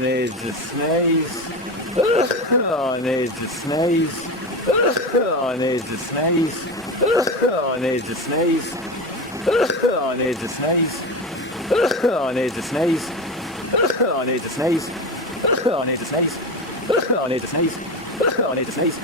need to sneeze. I need to sneeze. I need to sneeze. I need to sneeze. I need to sneeze. I need to sneeze. I need to sneeze. I need to sneeze. I need to sneeze. I need to sneeze. I need to sneeze.